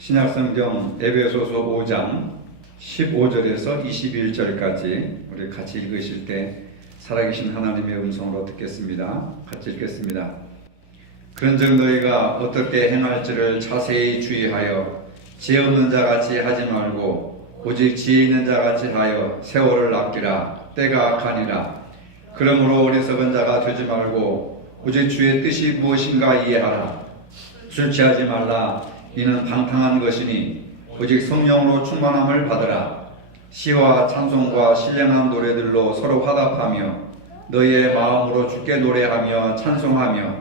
신약성경 에베소서 5장 15절에서 21절까지 우리 같이 읽으실 때 살아계신 하나님의 음성으로 듣겠습니다. 같이 읽겠습니다. 그런즉 너희가 어떻게 행할지를 자세히 주의하여 지혜 없는 자같이 하지 말고 오직 지혜 있는 자같이 하여 세월을 아끼라. 때가 악하니라. 그러므로 어리석은 자가 되지 말고 오직 주의 뜻이 무엇인가 이해하라. 술 취하지 말라. 이는 방탕한 것이니 오직 성령으로 충만함을 받으라. 시와 찬송과 신령한 노래들로 서로 화답하며 너희의 마음으로 주께 노래하며 찬송하며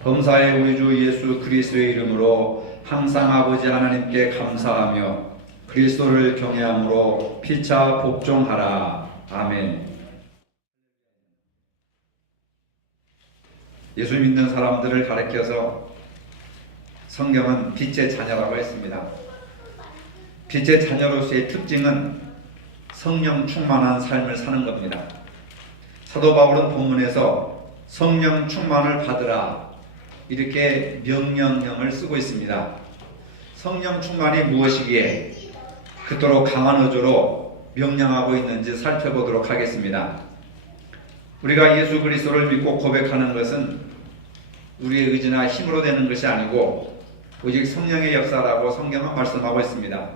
범사의 우리 주 예수 그리스도의 이름으로 항상 아버지 하나님께 감사하며 그리스도를 경외함으로 피차 복종하라. 아멘. 예수 믿는 사람들을 가리켜서 성경은 빛의 자녀라고 했습니다. 빛의 자녀로서의 특징은 성령 충만한 삶을 사는 겁니다. 사도 바울은 본문에서 성령 충만을 받으라 이렇게 명령령을 쓰고 있습니다. 성령 충만이 무엇이기에 그토록 강한 어조로 명령하고 있는지 살펴보도록 하겠습니다. 우리가 예수 그리스도를 믿고 고백하는 것은 우리의 의지나 힘으로 되는 것이 아니고 오직 성령의 역사라고 성경은 말씀하고 있습니다.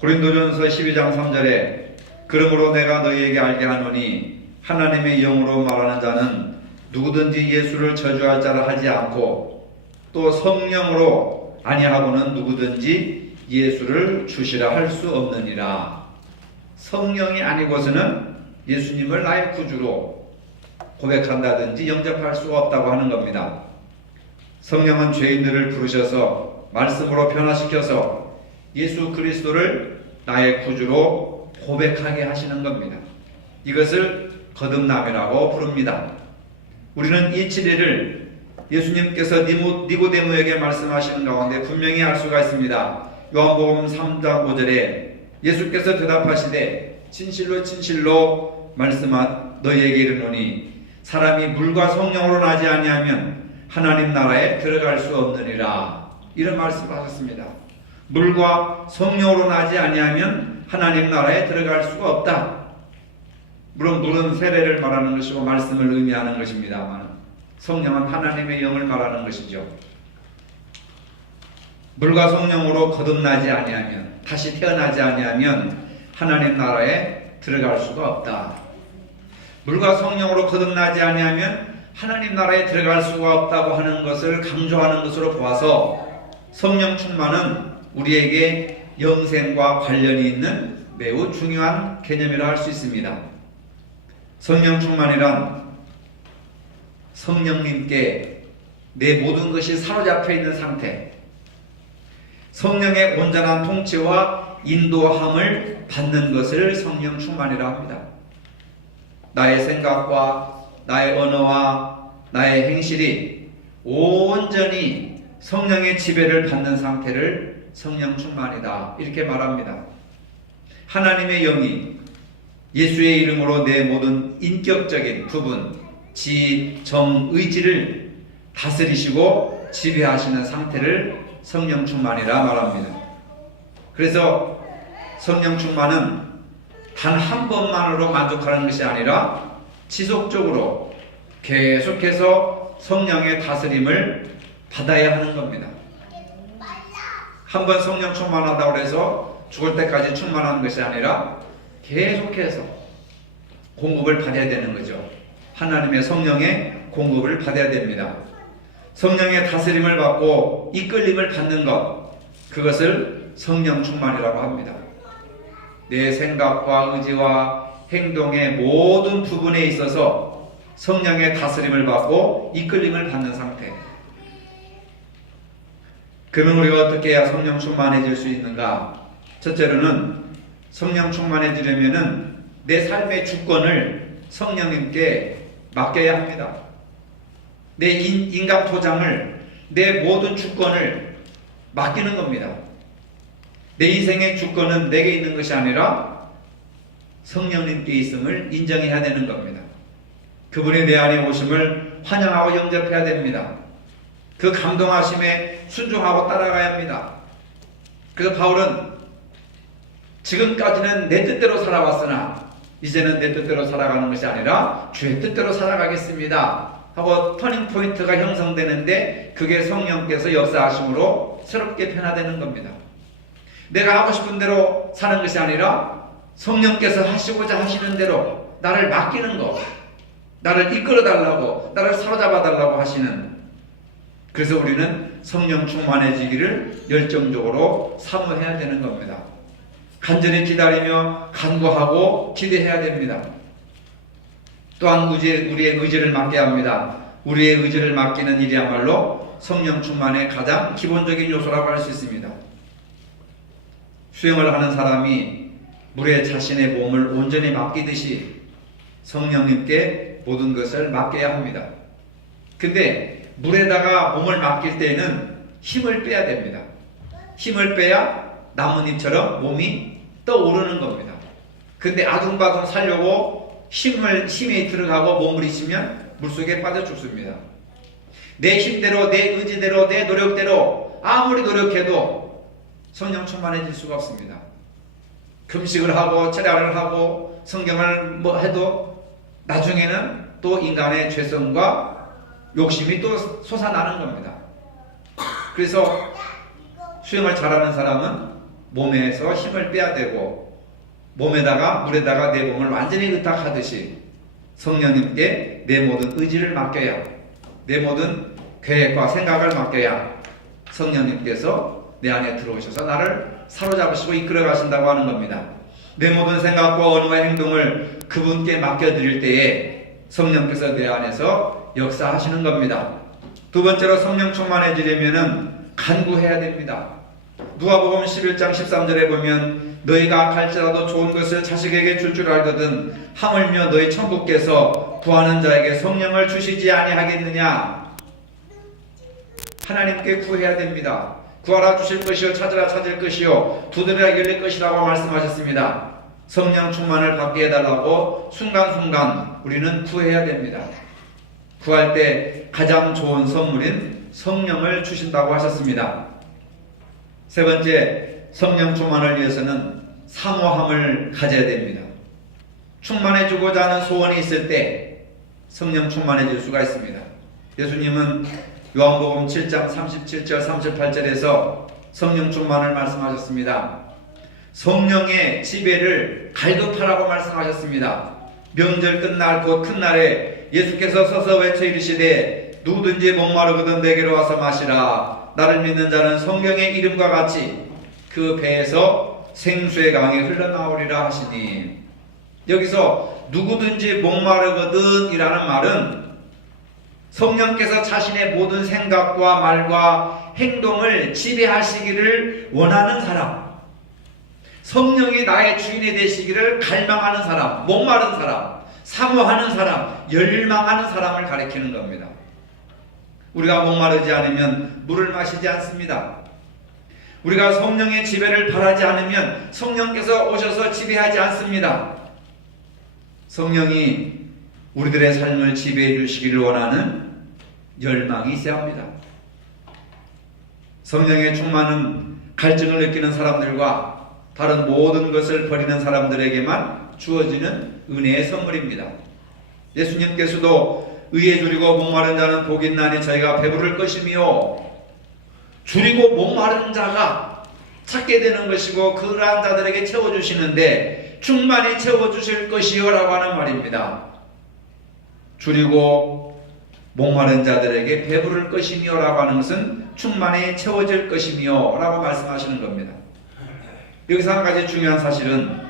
고린도전서 12장 3절에 그러므로 내가 너희에게 알게 하노니 하나님의 영으로 말하는 자는 누구든지 예수를 저주할 자라 하지 않고 또 성령으로 아니하고는 누구든지 예수를 주시라 할 수 없느니라. 성령이 아니고서는 예수님을 나의 구주로 고백한다든지 영접할 수 없다고 하는 겁니다. 성령은 죄인들을 부르셔서 말씀으로 변화시켜서 예수 그리스도를 나의 구주로 고백하게 하시는 겁니다. 이것을 거듭남이라고 부릅니다. 우리는 이 진리를 예수님께서 니고데모에게 말씀하시는 가운데 분명히 알 수가 있습니다. 요한복음 3장 5절에 예수께서 대답하시되 진실로 진실로 너희에게 이르노니 사람이 물과 성령으로 나지 아니하면 하나님 나라에 들어갈 수 없느니라. 이런 말씀을 하셨습니다. 물과 성령으로 나지 아니하면 하나님 나라에 들어갈 수가 없다. 물론 물은 세례를 말하는 것이고 말씀을 의미하는 것입니다만 성령은 하나님의 영을 말하는 것이죠. 물과 성령으로 거듭나지 아니하면 다시 태어나지 아니하면 하나님 나라에 들어갈 수가 없다. 물과 성령으로 거듭나지 아니하면 하나님 나라에 들어갈 수가 없다고 하는 것을 강조하는 것으로 보아서 성령 충만은 우리에게 영생과 관련이 있는 매우 중요한 개념이라 할 수 있습니다. 성령 충만이란 성령님께 내 모든 것이 사로잡혀 있는 상태, 성령의 온전한 통치와 인도함을 받는 것을 성령 충만이라 합니다. 나의 생각과 나의 언어와 나의 행실이 온전히 성령의 지배를 받는 상태를 성령 충만이다 이렇게 말합니다. 하나님의 영이 예수의 이름으로 내 모든 인격적인 부분, 지, 정, 의지를 다스리시고 지배하시는 상태를 성령 충만이라 말합니다. 그래서 성령 충만은 단 한 번만으로 만족하는 것이 아니라 지속적으로 계속해서 성령의 다스림을 받아야 하는 겁니다. 한 번 성령 충만하다고 해서 죽을 때까지 충만한 것이 아니라 계속해서 공급을 받아야 되는 거죠. 하나님의 성령의 공급을 받아야 됩니다. 성령의 다스림을 받고 이끌림을 받는 것, 그것을 성령 충만이라고 합니다. 내 생각과 의지와 행동의 모든 부분에 있어서 성령의 다스림을 받고 이끌림을 받는 상태. 그러면 우리가 어떻게 해야 성령 충만해질 수 있는가? 첫째로는 성령 충만해지려면은 내 삶의 주권을 성령님께 맡겨야 합니다. 내 인간 토장을, 내 모든 주권을 맡기는 겁니다. 내 인생의 주권은 내게 있는 것이 아니라 성령님께 있음을 인정해야 되는 겁니다. 그분이 내 안에 오심을 환영하고 영접해야 됩니다. 그 감동하심에 순종하고 따라가야 합니다. 그래서 바울은 지금까지는 내 뜻대로 살아왔으나 이제는 내 뜻대로 살아가는 것이 아니라 주의 뜻대로 살아가겠습니다 하고 터닝 포인트가 형성되는데, 그게 성령께서 역사하심으로 새롭게 변화되는 겁니다. 내가 하고 싶은 대로 사는 것이 아니라 성령께서 하시고자 하시는 대로 나를 맡기는 것, 나를 이끌어 달라고, 나를 사로잡아 달라고 하시는, 그래서 우리는 성령 충만해지기를 열정적으로 사모해야 되는 겁니다. 간절히 기다리며 간구하고 기대해야 됩니다. 또한 우리의 의지를 맡겨야 합니다. 우리의 의지를 맡기는 일이야말로 성령 충만의 가장 기본적인 요소라고 할 수 있습니다. 수영을 하는 사람이 물에 자신의 몸을 온전히 맡기듯이 성령님께 모든 것을 맡겨야 합니다. 근데 물에다가 몸을 맡길 때에는 힘을 빼야 됩니다. 힘을 빼야 나뭇잎처럼 몸이 떠오르는 겁니다. 근데 아둥바둥 살려고 힘이 들어가고 몸을 잊으면 물속에 빠져 죽습니다. 내 힘대로, 내 의지대로, 내 노력대로 아무리 노력해도 성령 충만해질 수가 없습니다. 금식을 하고 철야를 하고 성경을 해도 나중에는 또 인간의 죄성과 욕심이 또 솟아나는 겁니다. 그래서 수영을 잘하는 사람은 몸에서 힘을 빼야 되고, 물에다가 내 몸을 완전히 의탁하듯이 성령님께 내 모든 의지를 맡겨야, 내 모든 계획과 생각을 맡겨야 성령님께서 내 안에 들어오셔서 나를 사로잡으시고 이끌어 가신다고 하는 겁니다. 내 모든 생각과 언어와 행동을 그분께 맡겨드릴 때에 성령께서 내 안에서 역사하시는 겁니다. 두 번째로 성령 충만해지려면 간구해야 됩니다. 누가복음 11장 13절에 보면 너희가 갈지라도 좋은 것을 자식에게 줄 줄 알거든 하물며 너희 천국께서 구하는 자에게 성령을 주시지 아니하겠느냐. 하나님께 구해야 됩니다. 구하라 주실 것이요 찾으라 찾을 것이요 두드리라 열릴 것이라고 말씀하셨습니다. 성령 충만을 받게 해달라고 순간순간 우리는 구해야 됩니다. 구할 때 가장 좋은 선물인 성령을 주신다고 하셨습니다. 세 번째, 성령 충만을 위해서는 사모함을 가져야 됩니다. 충만해지고자 하는 소원이 있을 때 성령 충만해질 수가 있습니다. 예수님은 요한복음 7장 37절 38절에서 성령 충만을 말씀하셨습니다. 성령의 지배를 갈급하라고 말씀하셨습니다. 명절 끝날 곧 큰 날에 예수께서 서서 외쳐 이르시되 누구든지 목마르거든 내게로 와서 마시라. 나를 믿는 자는 성령의 이름과 같이 그 배에서 생수의 강이 흘러나오리라 하시니, 여기서 누구든지 목마르거든 이라는 말은 성령께서 자신의 모든 생각과 말과 행동을 지배하시기를 원하는 사람, 성령이 나의 주인이 되시기를 갈망하는 사람, 목마른 사람, 사모하는 사람, 열망하는 사람을 가리키는 겁니다. 우리가 목마르지 않으면 물을 마시지 않습니다. 우리가 성령의 지배를 바라지 않으면 성령께서 오셔서 지배하지 않습니다. 성령이 우리들의 삶을 지배해 주시기를 원하는 열망이 있어야 합니다. 성령의 충만은 갈증을 느끼는 사람들과 다른 모든 것을 버리는 사람들에게만 주어지는 은혜의 선물입니다. 예수님께서도 의에 줄이고 목마른 자는 복이 있나니 저희가 배부를 것이며, 줄이고 목마른 자가 찾게 되는 것이고 그러한 자들에게 채워주시는데 충만히 채워주실 것이요 라고 하는 말입니다. 줄이고 목마른 자들에게 배부를 것이며 라고 하는 것은 충만히 채워질 것이며 라고 말씀하시는 겁니다. 여기서 한 가지 중요한 사실은,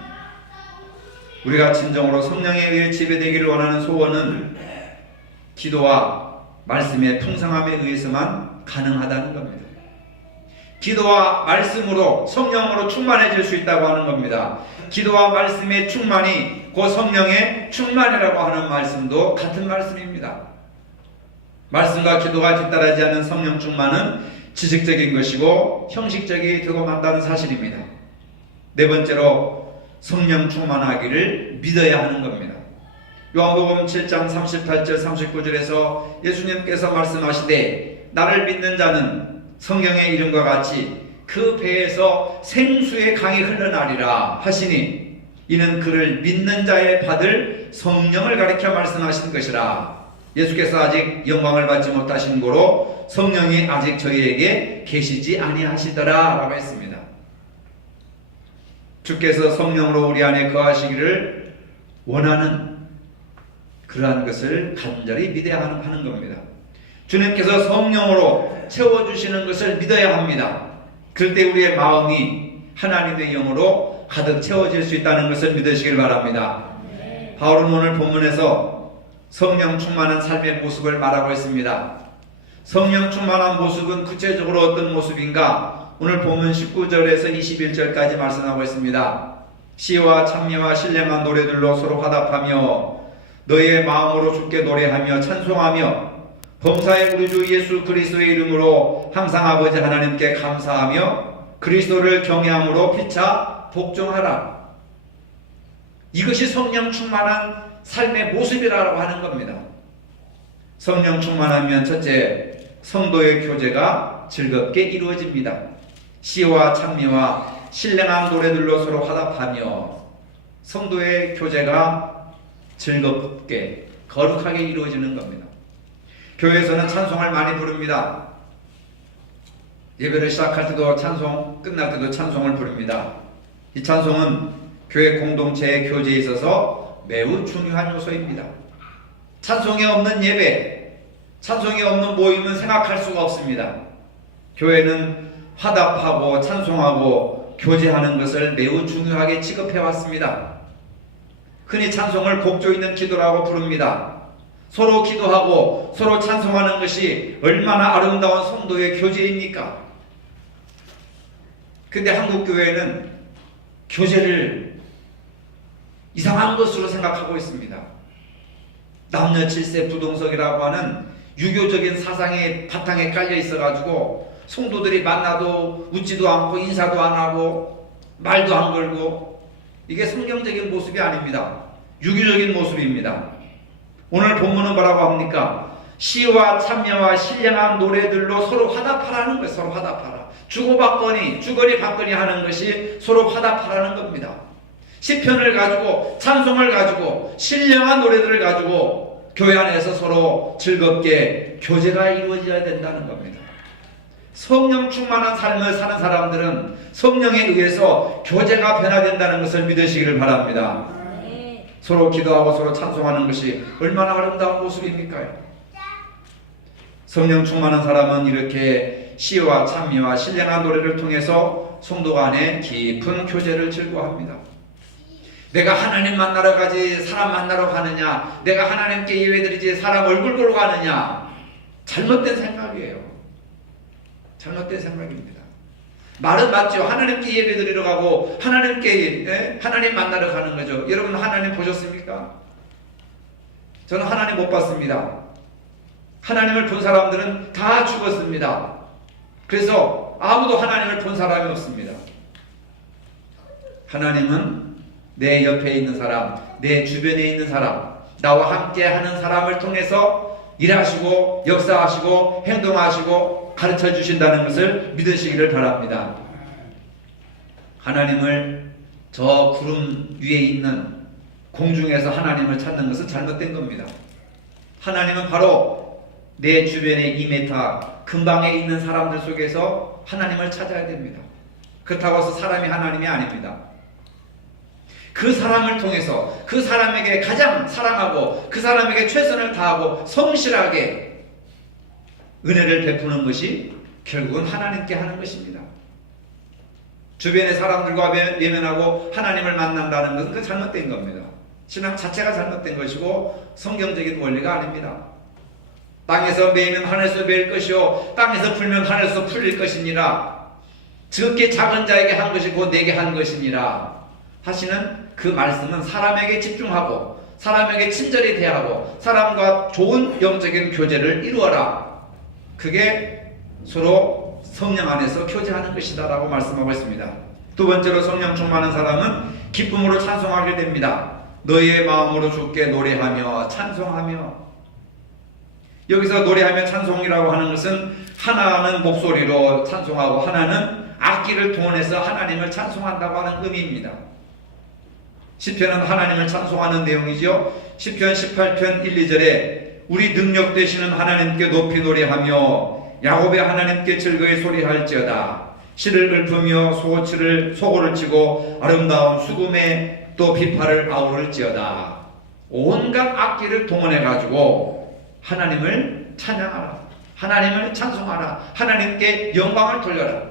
우리가 진정으로 성령에 의해 지배되기를 원하는 소원은 기도와 말씀의 풍성함에 의해서만 가능하다는 겁니다. 기도와 말씀으로 성령으로 충만해질 수 있다고 하는 겁니다. 기도와 말씀의 충만이 곧 성령의 충만이라고 하는 말씀도 같은 말씀입니다. 말씀과 기도가 뒤따르지 않는 성령 충만은 지식적인 것이고 형식적이 되고 만다는 사실입니다. 네 번째로 성령 충만하기를 믿어야 하는 겁니다. 요한복음 7장 38절 39절에서 예수님께서 말씀하시되 나를 믿는 자는 성령의 이름과 같이 그 배에서 생수의 강이 흘러나리라 하시니 이는 그를 믿는 자에 받을 성령을 가리켜 말씀하신 것이라. 예수께서 아직 영광을 받지 못하신 고로 성령이 아직 저희에게 계시지 아니하시더라 라고 했습니다. 주께서 성령으로 우리 안에 거하시기를 원하는 그러한 것을 간절히 믿어야 하는 겁니다. 주님께서 성령으로 채워주시는 것을 믿어야 합니다. 그럴 때 우리의 마음이 하나님의 영으로 가득 채워질 수 있다는 것을 믿으시길 바랍니다. 바울은 오늘 본문에서 성령 충만한 삶의 모습을 말하고 있습니다. 성령 충만한 모습은 구체적으로 어떤 모습인가? 오늘 본문 19절에서 21절까지 말씀하고 있습니다. 시와 찬미와 신령한 노래들로 서로 화답하며 너의 마음으로 주께 노래하며 찬송하며 범사의 우리 주 예수 그리스도의 이름으로 항상 아버지 하나님께 감사하며 그리스도를 경외함으로 피차 복종하라. 이것이 성령 충만한 삶의 모습이라고 하는 겁니다. 성령 충만하면 첫째, 성도의 교제가 즐겁게 이루어집니다. 시와 찬미와 신령한 노래들로 서로 화답하며 성도의 교제가 즐겁게 거룩하게 이루어지는 겁니다. 교회에서는 찬송을 많이 부릅니다. 예배를 시작할 때도 찬송, 끝날 때도 찬송을 부릅니다. 이 찬송은 교회 공동체의 교제에 있어서 매우 중요한 요소입니다. 찬송이 없는 예배, 찬송이 없는 모임은 생각할 수가 없습니다. 교회는 화답하고 찬송하고 교제하는 것을 매우 중요하게 취급해 왔습니다. 흔히 찬송을 곡조 있는 기도라고 부릅니다. 서로 기도하고 서로 찬송하는 것이 얼마나 아름다운 성도의 교제입니까? 근데 한국 교회는 교제를 이상한 것으로 생각하고 있습니다. 남녀 칠세 부동석이라고 하는 유교적인 사상의 바탕에 깔려 있어가지고 성도들이 만나도 웃지도 않고 인사도 안 하고 말도 안 걸고, 이게 성경적인 모습이 아닙니다. 유교적인 모습입니다. 오늘 본문은 뭐라고 합니까? 시와 찬미와 신령한 노래들로 서로 화답하라는 거예요. 서로 화답하라. 주고받거니 주거니 받거니 하는 것이 서로 화답하라는 겁니다. 시편을 가지고 찬송을 가지고 신령한 노래들을 가지고 교회 안에서 서로 즐겁게 교제가 이루어져야 된다는 겁니다. 성령 충만한 삶을 사는 사람들은 성령에 의해서 교제가 변화된다는 것을 믿으시기를 바랍니다. 서로 기도하고 서로 찬송하는 것이 얼마나 아름다운 모습입니까? 성령 충만한 사람은 이렇게 시와 찬미와 신령한 노래를 통해서 성도 간에 깊은 교제를 즐거워합니다. 내가 하나님 만나러 가지 사람 만나러 가느냐, 내가 하나님께 예배드리지 사람 얼굴 보러 가느냐, 잘못된 생각이에요. 잘못된 생각입니다. 말은 맞죠. 하나님께 예배드리러 가고 하나님께 하나님 만나러 가는 거죠. 여러분 하나님 보셨습니까? 저는 하나님 못 봤습니다. 하나님을 본 사람들은 다 죽었습니다. 그래서 아무도 하나님을 본 사람이 없습니다. 하나님은 내 옆에 있는 사람, 내 주변에 있는 사람, 나와 함께 하는 사람을 통해서 일하시고 역사하시고 행동하시고 가르쳐 주신다는 것을 믿으시기를 바랍니다. 하나님을 저 구름 위에 있는 공중에서 하나님을 찾는 것은 잘못된 겁니다. 하나님은 바로 내 주변에 2m 근방에 있는 사람들 속에서 하나님을 찾아야 됩니다. 그렇다고 해서 사람이 하나님이 아닙니다. 그 사람을 통해서 그 사람에게 가장 사랑하고 그 사람에게 최선을 다하고 성실하게 은혜를 베푸는 것이 결국은 하나님께 하는 것입니다. 주변의 사람들과 외면하고 하나님을 만난다는 것은 그 잘못된 겁니다. 신앙 자체가 잘못된 것이고 성경적인 원리가 아닙니다. 땅에서 매이면 하늘에서 매일 것이요 땅에서 풀면 하늘에서 풀릴 것이니라. 적게 작은 자에게 한 것이 곧 내게 한 것이니라 하시는 그 말씀은 사람에게 집중하고 사람에게 친절히 대하고 사람과 좋은 영적인 교제를 이루어라. 그게 서로 성령 안에서 교제하는 것이다 라고 말씀하고 있습니다. 두 번째로 성령 충만한 사람은 기쁨으로 찬송하게 됩니다. 너희의 마음으로 주께 노래하며 찬송하며. 여기서 노래하며 찬송이라고 하는 것은 하나는 목소리로 찬송하고 하나는 악기를 동원해서 하나님을 찬송한다고 하는 의미입니다. 시편은 하나님을 찬송하는 내용이죠. 시편 18편 1, 2절에 우리 능력 되시는 하나님께 높이 노래하며 야곱의 하나님께 즐거이 소리할지어다. 실을 읊으며 소고를 치고 아름다운 수금에 또 비파를 아우를지어다. 온갖 악기를 동원해가지고 하나님을 찬양하라, 하나님을 찬송하라, 하나님께 영광을 돌려라.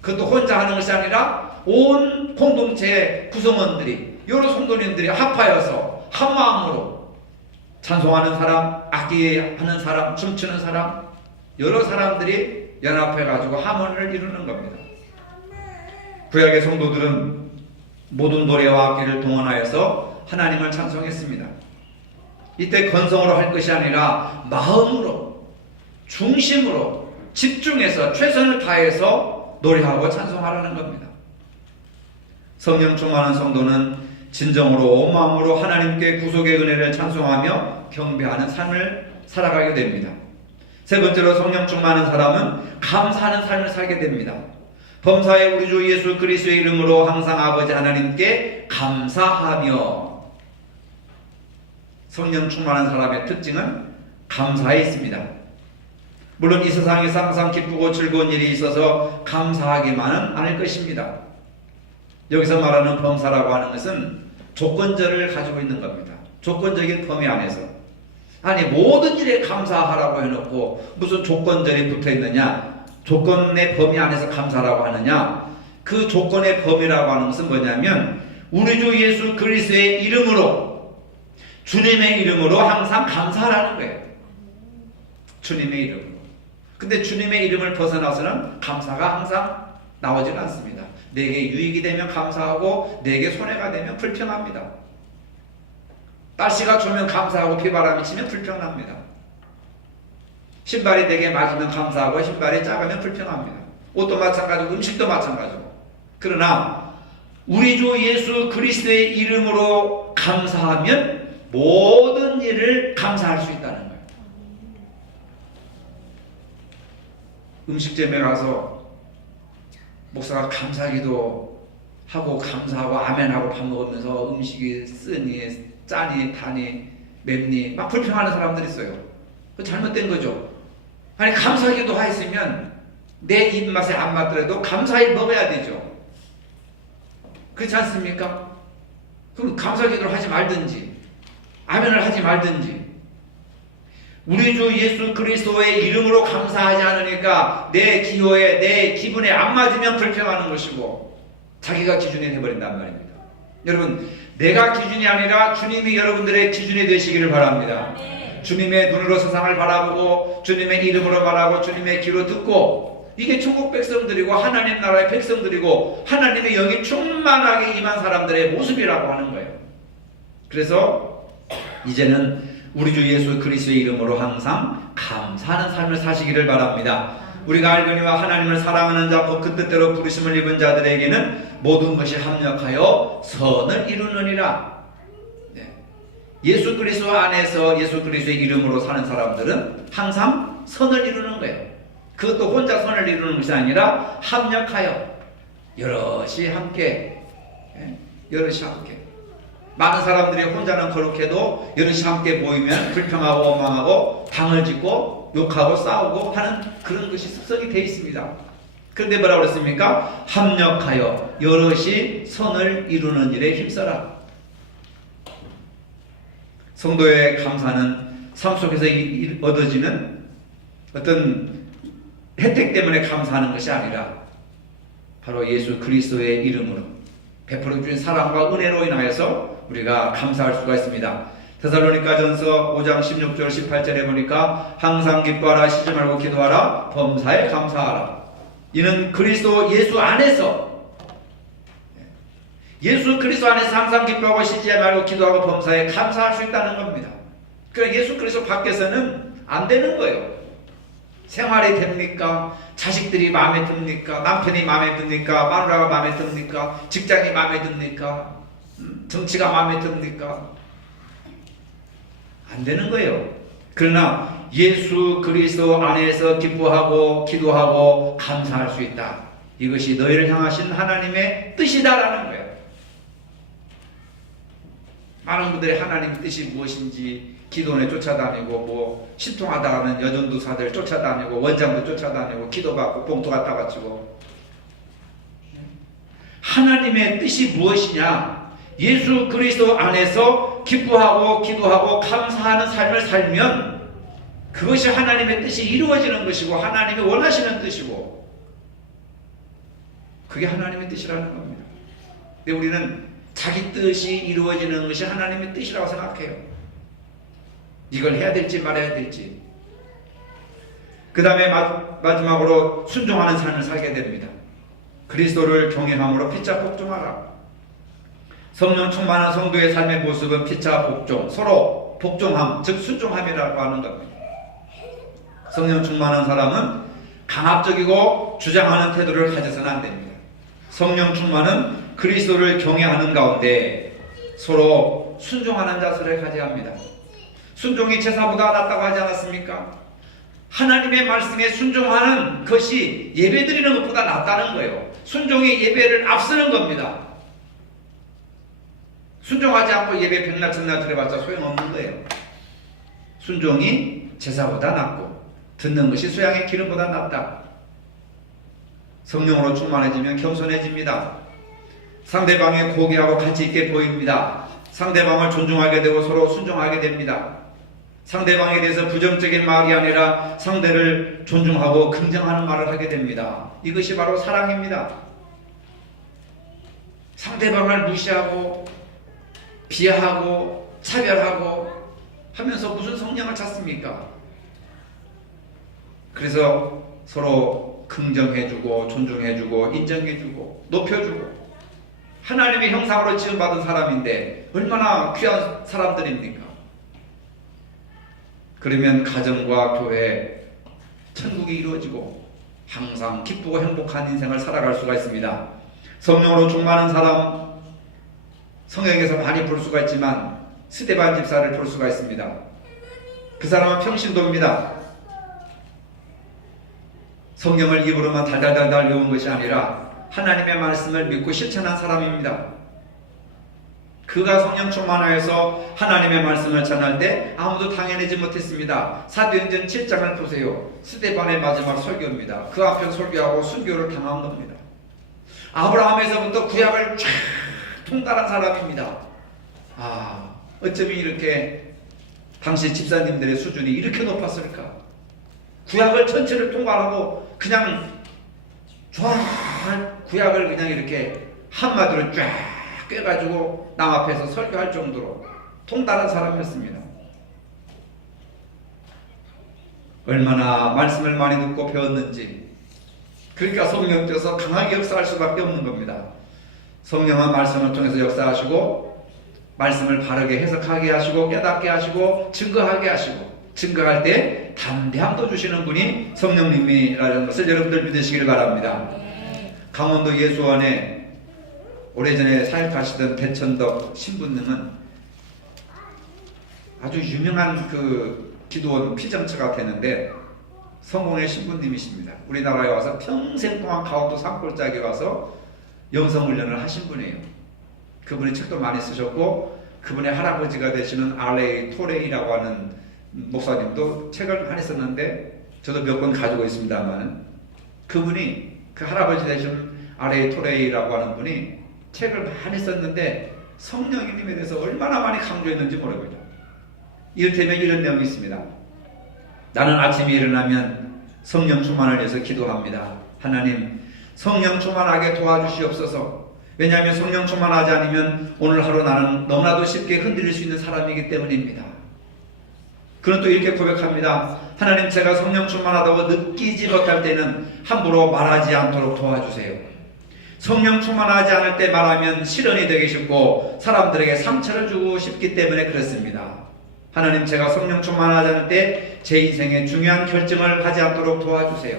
그것도 혼자 하는 것이 아니라 온 공동체의 구성원들이, 여러 성도님들이 합하여서 한 마음으로 찬송하는 사람, 악기하는 사람, 춤추는 사람, 여러 사람들이 연합해가지고 하모니를 이루는 겁니다. 구약의 성도들은 모든 노래와 악기를 동원하여서 하나님을 찬송했습니다. 이때 건성으로 할 것이 아니라 마음으로, 중심으로 집중해서 최선을 다해서 노래하고 찬송하라는 겁니다. 성령 충만한 성도는 진정으로 온 마음으로 하나님께 구속의 은혜를 찬송하며 경배하는 삶을 살아가게 됩니다. 세 번째로 성령 충만한 사람은 감사하는 삶을 살게 됩니다. 범사의 우리 주 예수 그리스도의 이름으로 항상 아버지 하나님께 감사하며. 성령 충만한 사람의 특징은 감사에 있습니다. 물론 이 세상에서 항상 기쁘고 즐거운 일이 있어서 감사하기만은 않을 것입니다. 여기서 말하는 범사라고 하는 것은 조건절을 가지고 있는 겁니다. 조건적인 범위 안에서. 아니, 모든 일에 감사하라고 해놓고 무슨 조건절이 붙어 있느냐, 조건의 범위 안에서 감사라고 하느냐. 그 조건의 범위라고 하는 것은 뭐냐면 우리 주 예수 그리스도의 이름으로, 주님의 이름으로 항상 감사하라는 거예요. 주님의 이름으로. 근데 주님의 이름을 벗어나서는 감사가 항상 나오지는 않습니다. 내게 유익이 되면 감사하고 내게 손해가 되면 불평합니다. 날씨가 좋으면 감사하고 비바람이 치면 불평합니다. 신발이 내게 맞으면 감사하고 신발이 작으면 불평합니다. 옷도 마찬가지고 음식도 마찬가지고. 그러나 우리 주 예수 그리스도의 이름으로 감사하면 모든 일을 감사할 수 있다는 거예요. 음식점에 가서 목사가 감사기도 하고 감사하고 아멘하고 밥 먹으면서 음식이 쓰니 짜니 다니 맵니 막 불평하는 사람들이 있어요. 그 잘못된 거죠. 아니, 감사기도 하였으면 내 입맛에 안 맞더라도 감사히 먹어야 되죠. 그렇지 않습니까? 그럼 감사기도를 하지 말든지 아멘을 하지 말든지. 우리 주 예수 그리스도의 이름으로 감사하지 않으니까 내 기호에 내 기분에 안 맞으면 불평하는 것이고 자기가 기준이 되어버린단 말입니다. 여러분, 내가 기준이 아니라 주님이 여러분들의 기준이 되시기를 바랍니다. 주님의 눈으로 세상을 바라보고 주님의 이름으로 말하고 주님의 귀로 듣고, 이게 천국 백성들이고 하나님 나라의 백성들이고 하나님의 영이 충만하게 임한 사람들의 모습이라고 하는 거예요. 그래서 이제는 우리 주 예수 그리스도의 이름으로 항상 감사하는 삶을 사시기를 바랍니다. 우리가 알거니와 하나님을 사랑하는 자 곧 그 뜻대로 부르심을 입은 자들에게는 모든 것이 합력하여 선을 이루느니라. 네. 예수 그리스도 안에서 예수 그리스도의 이름으로 사는 사람들은 항상 선을 이루는 거예요. 그것도 혼자 선을 이루는 것이 아니라 합력하여 여럿이 함께, 여럿이 함께. 많은 사람들이 혼자는 거룩해도 여럿이 함께 모이면 불평하고 원망하고 당을 짓고 욕하고 싸우고 하는 그런 것이 습성이 되어 있습니다. 그런데 뭐라고 그랬습니까? 합력하여 여럿이 선을 이루는 일에 힘써라. 성도의 감사는 삶 속에서 얻어지는 어떤 혜택 때문에 감사하는 것이 아니라 바로 예수 그리스도의 이름으로 베풀어 주신 사랑과 은혜로 인하여서 우리가 감사할 수가 있습니다. 데살로니가전서 5장 16절 18절에 보니까 항상 기뻐하라, 쉬지 말고 기도하라, 범사에 감사하라. 이는 그리스도 예수 안에서, 예수 그리스도 안에서 항상 기뻐하고 쉬지 말고 기도하고 범사에 감사할 수 있다는 겁니다. 그러니까 예수 그리스도 밖에서는 안 되는 거예요. 생활이 됩니까? 자식들이 마음에 듭니까? 남편이 마음에 듭니까? 마누라가 마음에 듭니까? 직장이 마음에 듭니까? 정치가 마음에 듭니까? 안 되는 거예요. 그러나 예수 그리스도 안에서 기뻐하고 기도하고 감사할 수 있다. 이것이 너희를 향하신 하나님의 뜻이다라는 거예요. 많은 분들이 하나님의 뜻이 무엇인지 기도원에 쫓아다니고 뭐 신통하다는 여전도사들 쫓아다니고 원장도 쫓아다니고 기도받고 봉투 갖다 바치고, 하나님의 뜻이 무엇이냐? 예수 그리스도 안에서 기뻐하고 기도하고 감사하는 삶을 살면 그것이 하나님의 뜻이 이루어지는 것이고 하나님이 원하시는 뜻이고, 그게 하나님의 뜻이라는 겁니다. 근데 우리는 자기 뜻이 이루어지는 것이 하나님의 뜻이라고 생각해요. 이걸 해야 될지 말아야 될지. 그 다음에 마지막으로 순종하는 삶을 살게 됩니다. 그리스도를 경외함으로 피차 복종하라. 성령 충만한 성도의 삶의 모습은 피차 복종, 서로 복종함, 즉 순종함이라고 하는 겁니다. 성령 충만한 사람은 강압적이고 주장하는 태도를 가져서는 안 됩니다. 성령 충만은 그리스도를 경외하는 가운데 서로 순종하는 자세를 가져야 합니다. 순종이 제사보다 낫다고 하지 않았습니까? 하나님의 말씀에 순종하는 것이 예배드리는 것보다 낫다는 거예요. 순종이 예배를 앞서는 겁니다. 순종하지 않고 예배 백날 첫날 드려봤자 소용없는 거예요. 순종이 제사보다 낫고 듣는 것이 수양의 기름보다 낫다. 성령으로 충만해지면 겸손해집니다. 상대방의 고귀하고 가치 있게 보입니다. 상대방을 존중하게 되고 서로 순종하게 됩니다. 상대방에 대해서 부정적인 말이 아니라 상대를 존중하고 긍정하는 말을 하게 됩니다. 이것이 바로 사랑입니다. 상대방을 무시하고 비하하고 차별하고 하면서 무슨 성령을 찾습니까? 그래서 서로 긍정해주고 존중해주고 인정해주고 높여주고, 하나님의 형상으로 지음받은 사람인데 얼마나 귀한 사람들입니까? 그러면 가정과 교회, 천국이 이루어지고 항상 기쁘고 행복한 인생을 살아갈 수가 있습니다. 성령으로 충만한 사람, 성경에서 많이 볼 수가 있지만 스데반 집사를 볼 수가 있습니다. 그 사람은 평신도입니다. 성경을 입으로만 달달달달 외운 것이 아니라 하나님의 말씀을 믿고 실천한 사람입니다. 그가 성령 충만하여서 하나님의 말씀을 전할 때 아무도 당해내지 못했습니다. 사도행전 7장을 보세요. 스데반의 마지막 설교입니다. 그 앞에 설교하고 순교를 당한 겁니다. 아브라함에서부터 구약을 쫙 통달한 사람입니다. 어쩌면 이렇게 당시 집사님들의 수준이 이렇게 높았을까? 구약을 전체를 통과하고 그냥 구약을 그냥 이렇게 한마디로 쫙 꿰가지고 남 앞에서 설교할 정도로 통달한 사람이었습니다. 얼마나 말씀을 많이 듣고 배웠는지. 그러니까 성령께서 강하게 역사할 수밖에 없는 겁니다. 성령은 말씀을 통해서 역사하시고 말씀을 바르게 해석하게 하시고 깨닫게 하시고 증거하게 하시고, 증거할 때 담대함도 주시는 분이 성령님이라는 것을 여러분들 믿으시기를 바랍니다. 강원도 예수원에 오래전에 사역하시던 배천덕 신부님은 아주 유명한 그 기도원 피정처가 되는데 성공의 신부님이십니다. 우리나라에 와서 평생 동안 강원도 산골짜기에 와서 영성훈련을 하신 분이에요. 그분이 책도 많이 쓰셨고, 그분의 할아버지가 되시는 R.A. 토레이라고 하는 목사님도 책을 많이 썼는데 저도 몇 권 가지고 있습니다만, 그분이 그 할아버지 되신 R.A. 토레이라고 하는 분이 책을 많이 썼는데 성령님에 대해서 얼마나 많이 강조했는지 모르겠죠. 이를테면 이런 내용이 있습니다. 나는 아침에 일어나면 성령 충만을 위해서 기도합니다. 하나님, 성령 충만하게 도와주시옵소서. 왜냐하면 성령 충만하지 않으면 오늘 하루 나는 너무나도 쉽게 흔들릴 수 있는 사람이기 때문입니다. 그는 또 이렇게 고백합니다. 하나님, 제가 성령 충만하다고 느끼지 못할 때는 함부로 말하지 않도록 도와주세요. 성령 충만하지 않을 때 말하면 실언이 되기 쉽고 사람들에게 상처를 주고 싶기 때문에 그렇습니다. 하나님, 제가 성령 충만하지 않을 때 제 인생에 중요한 결정을 하지 않도록 도와주세요.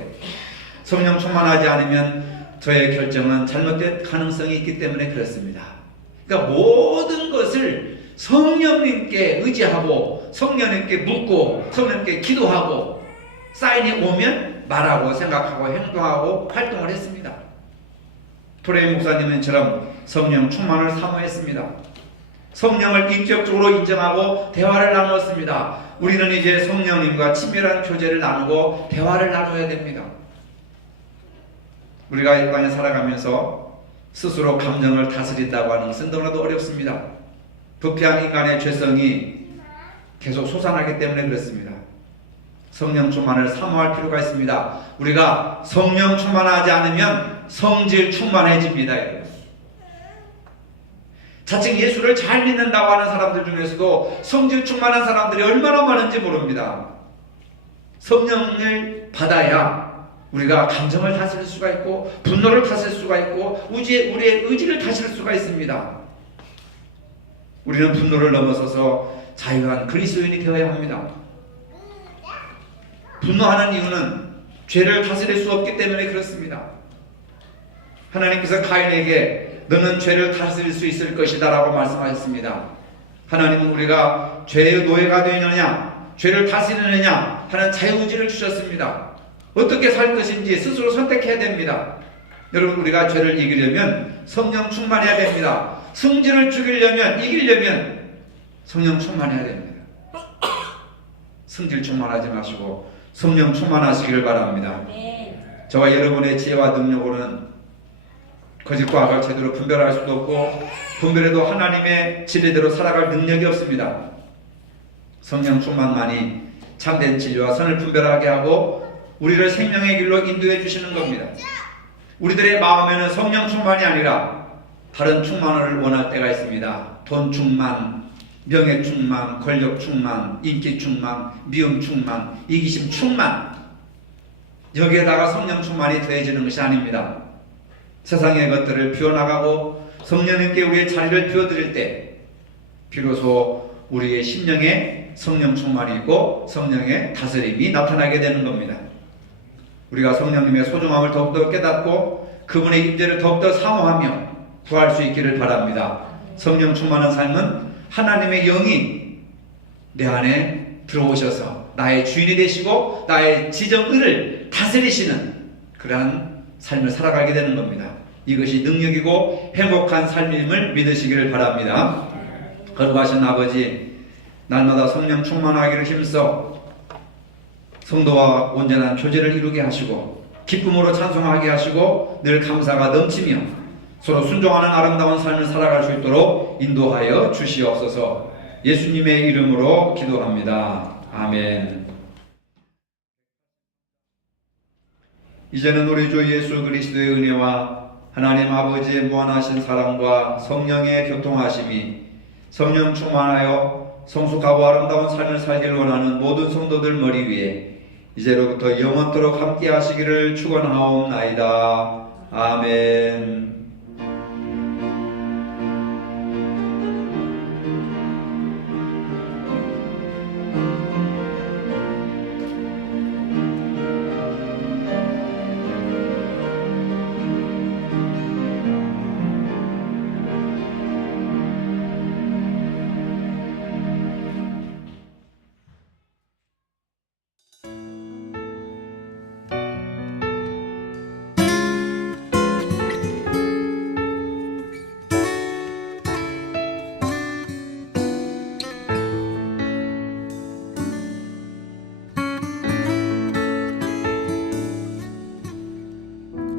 성령 충만하지 않으면 저의 결정은 잘못된 가능성이 있기 때문에 그렇습니다. 그러니까 모든 것을 성령님께 의지하고 성령님께 묻고 성령님께 기도하고 사인이 오면 말하고 생각하고 행동하고 활동을 했습니다. 토레이 목사님처럼 성령 충만을 사모했습니다. 성령을 인격적으로 인정하고 대화를 나누었습니다. 우리는 이제 성령님과 친밀한 교제를 나누고 대화를 나눠야 됩니다. 우리가 이 땅에 살아가면서 스스로 감정을 다스린다고 하는 것은 너무나도 어렵습니다. 부패한 인간의 죄성이 계속 솟아나기 때문에 그렇습니다. 성령 충만을 사모할 필요가 있습니다. 우리가 성령 충만하지 않으면 성질 충만해집니다. 여러분. 자칭 예수를 잘 믿는다고 하는 사람들 중에서도 성질 충만한 사람들이 얼마나 많은지 모릅니다. 성령을 받아야 우리가 감정을 다스릴 수가 있고 분노를 다스릴 수가 있고 우리의 의지를 다스릴 수가 있습니다. 우리는 분노를 넘어서서 자유한 그리스도인이 되어야 합니다. 분노하는 이유는 죄를 다스릴 수 없기 때문에 그렇습니다. 하나님께서 가인에게 너는 죄를 다스릴 수 있을 것이다 라고 말씀하셨습니다. 하나님은 우리가 죄의 노예가 되느냐 죄를 다스리느냐 하는 자유의지를 주셨습니다. 어떻게 살 것인지 스스로 선택해야 됩니다. 여러분, 우리가 죄를 이기려면 성령 충만해야 됩니다. 성질을 이기려면 성령 충만해야 됩니다. 성질 충만하지 마시고 성령 충만하시기를 바랍니다. 저와 여러분의 지혜와 능력으로는 거짓과 악을 제대로 분별할 수도 없고 분별해도 하나님의 진리대로 살아갈 능력이 없습니다. 성령 충만만이 참된 진리와 선을 분별하게 하고 우리를 생명의 길로 인도해 주시는 겁니다. 우리들의 마음에는 성령 충만이 아니라 다른 충만을 원할 때가 있습니다. 돈 충만, 명예 충만, 권력 충만, 인기 충만, 미움 충만, 이기심 충만, 여기에다가 성령 충만이 더해지는 것이 아닙니다. 세상의 것들을 비워나가고 성령님께 우리의 자리를 비워드릴 때 비로소 우리의 심령에 성령 충만이 있고 성령의 다스림이 나타나게 되는 겁니다. 우리가 성령님의 소중함을 더욱더 깨닫고 그분의 임재를 더욱더 사모하며 구할 수 있기를 바랍니다. 성령 충만한 삶은 하나님의 영이 내 안에 들어오셔서 나의 주인이 되시고 나의 지정의를 다스리시는 그러한 삶을 살아가게 되는 겁니다. 이것이 능력이고 행복한 삶임을 믿으시기를 바랍니다. 거룩하신 아버지, 날마다 성령 충만하기를 힘써 성도와 온전한 교제를 이루게 하시고 기쁨으로 찬송하게 하시고 늘 감사가 넘치며 서로 순종하는 아름다운 삶을 살아갈 수 있도록 인도하여 주시옵소서. 예수님의 이름으로 기도합니다. 아멘. 이제는 우리 주 예수 그리스도의 은혜와 하나님 아버지의 무한하신 사랑과 성령의 교통하심이 성령 충만하여 성숙하고 아름다운 삶을 살기를 원하는 모든 성도들 머리 위에 이제로부터 영원토록 함께 하시기를 축원하옵나이다. 아멘.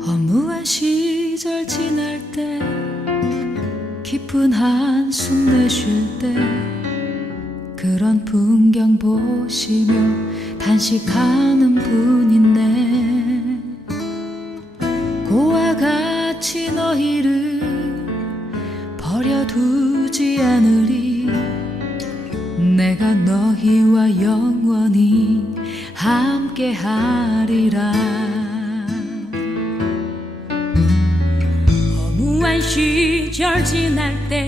허무한 시절 지날 때 깊은 한숨 내쉴 때 그런 풍경 보시며 단식하는 분 있네. 고와 같이 너희를 버려두지 않으리. 내가 너희와 영원히 함께하리라. 허무한 시절 지날 때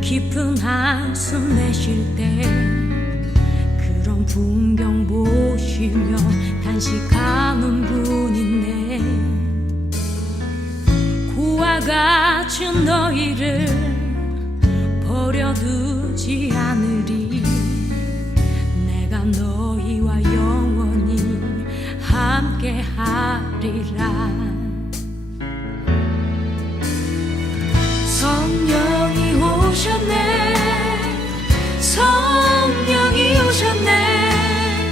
깊은 한숨 내쉴 때 그런 풍경 보시며 단식하는 분 있네. 고와 같이 너희를 버려두지 않으리. 내가 너희와 영원히 함께하리라. 오셨네 성령이 오셨네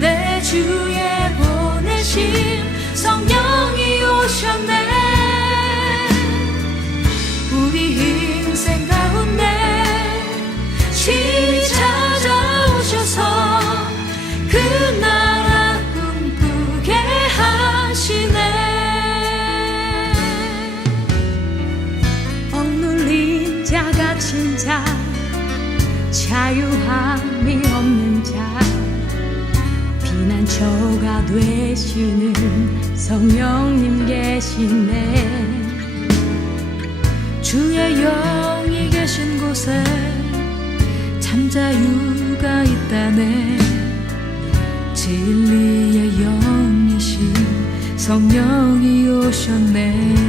내 주에 보내신 성령이 오셨네 우리 인생 가운데 친히 찾아오셔서 그 나라 꿈꾸게 하시네 억눌린 자 갇힌 자 자유함이 없는 자 피난처가 되시는 성령님 계시네 주의 영이 계신 곳에 참 자유가 있다네 진리의 영이신 성령이 오셨네